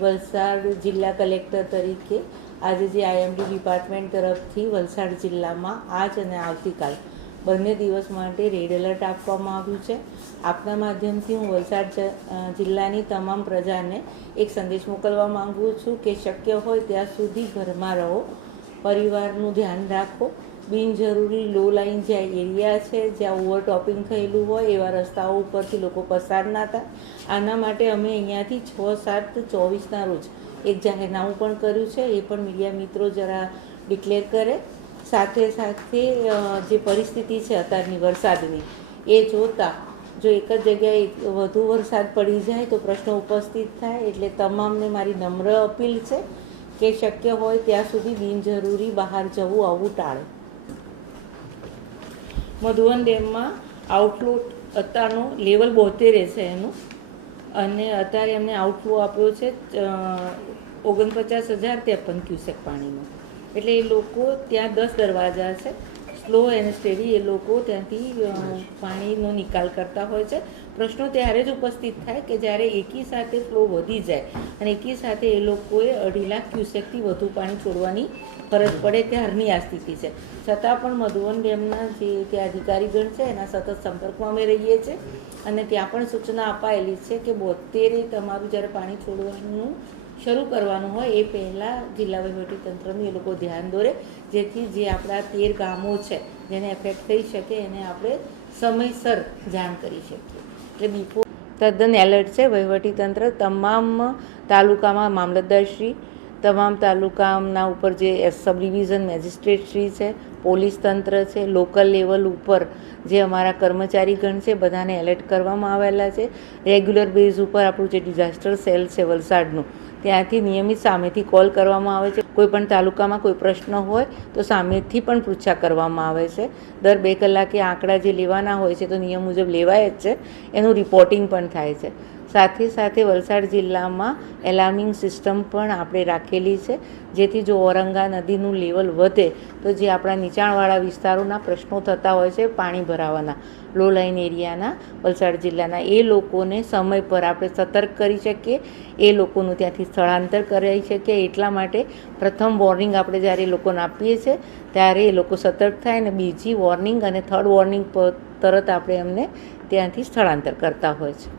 વલસાડ જિલ્લા કલેક્ટર તરીકે આજે જે આઈએમડી ડિપાર્ટમેન્ટ તરફથી વલસાડ જિલ્લામાં આજ અને આવતીકાલ બંને દિવસ માટે રેડ એલર્ટ આપવામાં આવ્યું છે. આપના માધ્યમથી હું વલસાડ જિલ્લાની તમામ પ્રજાને એક સંદેશ મોકલવા માંગુ છું કે શક્ય હોય ત્યાં સુધી ઘરમાં રહો, પરિવારનું ધ્યાન રાખો. બિનજરૂરી લો લાઇન જ્યાં એરિયા છે, જ્યાં ઓવરટોપિંગ થયેલું હોય એવા રસ્તાઓ ઉપરથી લોકો પસાર ના થાય. આના માટે અમે અહીંયાથી 6/7/24ના રોજ એક જાહેરનામું પણ કર્યું છે. એ પણ મીડિયા મિત્રો જરા ડિક્લેર કરે. સાથે સાથે જે પરિસ્થિતિ છે અત્યારની વરસાદની એ જોતાં જો એક જ જગ્યાએ વધુ વરસાદ પડી જાય તો પ્રશ્ન ઉપસ્થિત થાય. એટલે તમામને મારી નમ્ર અપીલ છે કે શક્ય હોય ત્યાં સુધી બિનજરૂરી બહાર જવું આવવું ટાળે. મધુવન ડેમમાં આઉટફ્લો અત્યારનું લેવલ 72 છે એનું, અને અત્યારે એમને આઉટફ્લો આપ્યો છે 49,053 ક્યુસેક પાણીનો. એટલે એ લોકો ત્યાં 10 દરવાજા છે, સ્લો એન્ડ સ્ટેડી એ લોકો ત્યાંથી પાણીનો નિકાલ કરતા હોય છે. પ્રશ્નો ત્યારે જ ઉપસ્થિત થાય કે જ્યારે એકી સાથે ફ્લો વધી જાય અને એકી સાથે એ લોકોએ 2.5 લાખ ક્યુસેકથી વધુ પાણી છોડવાની ફરજ પડે ત્યારની આ સ્થિતિ છે. છતાં પણ મધુવન ડેમના જે ત્યાં અધિકારીગણ છે એના સતત સંપર્કમાં અમે રહીએ છીએ અને ત્યાં પણ સૂચના અપાયેલી છે કે 72 તમારું જ્યારે પાણી છોડવાનું શરૂ કરવાનું હોય એ પહેલાં જિલ્લા વહીવટીતંત્રનું એ લોકો ધ્યાન દોરે, જેથી જે આપણા 13 ગામો છે જેને એફેક્ટ થઈ શકે એને આપણે સમયસર જાણ કરી શકીએ. એટલે બિફોર તદ્દન એલર્ટ છે વહીવટીતંત્ર. તમામ તાલુકામાં મામલતદારશ્રી, તમામ તાલુકાના ઉપર જે સબ ડિવિઝન મેજિસ્ટ્રેટશ્રી છે, પોલીસ તંત્ર છે, લોકલ લેવલ ઉપર જે અમારા કર્મચારીગણ છે બધાને એલર્ટ કરવામાં આવેલા છે. રેગ્યુલર બેઝ ઉપર આપણું જે ડિઝાસ્ટર સેલ છે વલસાડનું, ત્યાંથી નિયમિત સામેથી કોલ કરવામાં આવે છે. કોઈ પણ તાલુકામાં કોઈ પ્રશ્ન હોય તો સામેથી પણ પૃચ્છા કરવામાં આવે છે. દર 2 કલાકે આંકડા જે લેવાના હોય છે તો નિયમ મુજબ લેવાય જ છે, એનું રિપોર્ટિંગ પણ થાય છે. સાથે સાથે વલસાડ જિલ્લામાં એલાર્મિંગ સિસ્ટમ પણ આપણે રાખેલી છે, જેથી જો ઔરંગા નદીનું લેવલ વધે તો જે આપણા નીચાણવાળા વિસ્તારોના પ્રશ્નો થતા હોય છે પાણી ભરાવાના, લો લાઇન એરિયાના વલસાડ જિલ્લાના, એ લોકોને સમય પર આપણે સતર્ક કરી શકીએ, એ લોકોનું ત્યાંથી સ્થળાંતર કરાવી શકીએ. એટલા માટે પ્રથમ વોર્નિંગ આપણે જ્યારે એ લોકોને આપીએ છીએ ત્યારે એ લોકો સતર્ક થાય, અને બીજી વોર્નિંગ અને થર્ડ વોર્નિંગ તરત આપણે એમને ત્યાંથી સ્થળાંતર કરતા હોય છે.